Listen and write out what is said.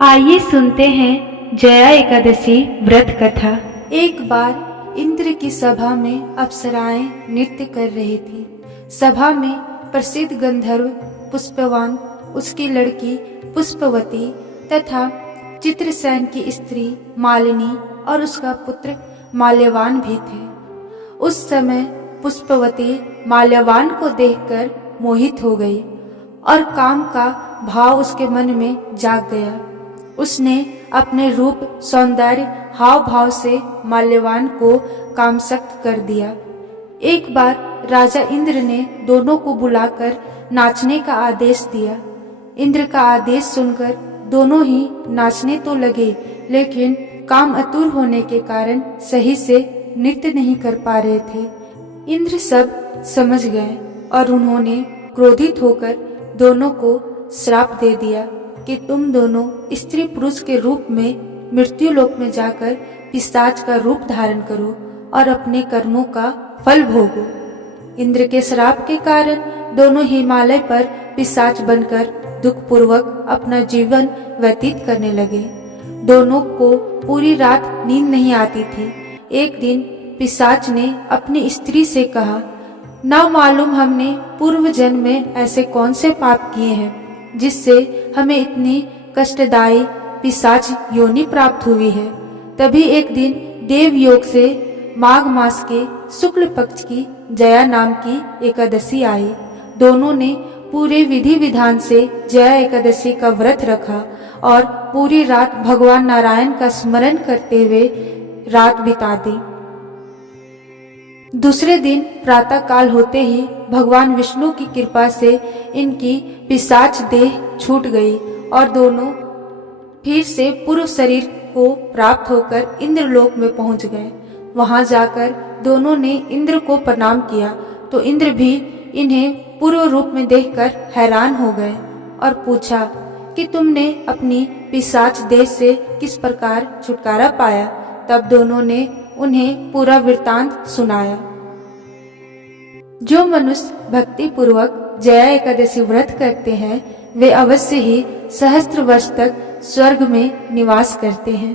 आइए सुनते हैं जया एकादशी व्रत कथा। एक बार इंद्र की सभा में अप्सराएं नृत्य कर रही थी। सभा में प्रसिद्ध गंधर्व पुष्पवान, उसकी लड़की पुष्पवती तथा चित्रसेन की स्त्री मालिनी और उसका पुत्र माल्यवान भी थे। उस समय पुष्पवती माल्यवान को देखकर मोहित हो गई और काम का भाव उसके मन में जाग गया। उसने अपने रूप, सौंदर्य, हाव भाव से माल्यवान को कामसक्त कर दिया। एक बार राजा इंद्र ने दोनों को बुलाकर नाचने का आदेश दिया। इंद्र का आदेश सुनकर दोनों ही नाचने तो लगे, लेकिन काम अतुर होने के कारण सही से नृत्य नहीं कर पा रहे थे। इंद्र सब समझ गए और उन्होंने क्रोधित होकर दोनों को श्राप दे दिया कि तुम दोनों स्त्री पुरुष के रूप में मृत्युलोक में जाकर पिशाच का रूप धारण करो और अपने कर्मों का फल भोगो। इंद्र के श्राप के कारण दोनों हिमालय पर पिशाच बनकर दुखपूर्वक अपना जीवन व्यतीत करने लगे। दोनों को पूरी रात नींद नहीं आती थी। एक दिन पिशाच ने अपनी स्त्री से कहा, ना मालूम हमने पूर्व जन्म में ऐसे कौन से पाप किए हैं जिससे हमें इतनी कष्टदायी पिशाच योनि प्राप्त हुई है। तभी एक दिन देव योग से माघ मास के शुक्ल पक्ष की जया नाम की एकादशी आई। दोनों ने पूरे विधि विधान से जया एकादशी का व्रत रखा और पूरी रात भगवान नारायण का स्मरण करते हुए रात बिता दी। दूसरे दिन प्रातः काल होते ही भगवान विष्णु की कृपा से इनकी पिशाच देह छूट गई और दोनों फिर से पूर्व शरीर को प्राप्त होकर इंद्रलोक में पहुंच गए। वहां जाकर दोनों ने इंद्र को प्रणाम किया तो इंद्र भी इन्हें पूर्व रूप में देखकर हैरान हो गए और पूछा कि तुमने अपनी पिशाच देह से किस प्रकार छुटकारा पाया। तब दोनों ने उन्हें पूरा वृत्तांत सुनाया। जो मनुष्य भक्ति पूर्वक जया एकादशी व्रत करते हैं वे अवश्य ही सहस्त्र वर्ष तक स्वर्ग में निवास करते हैं।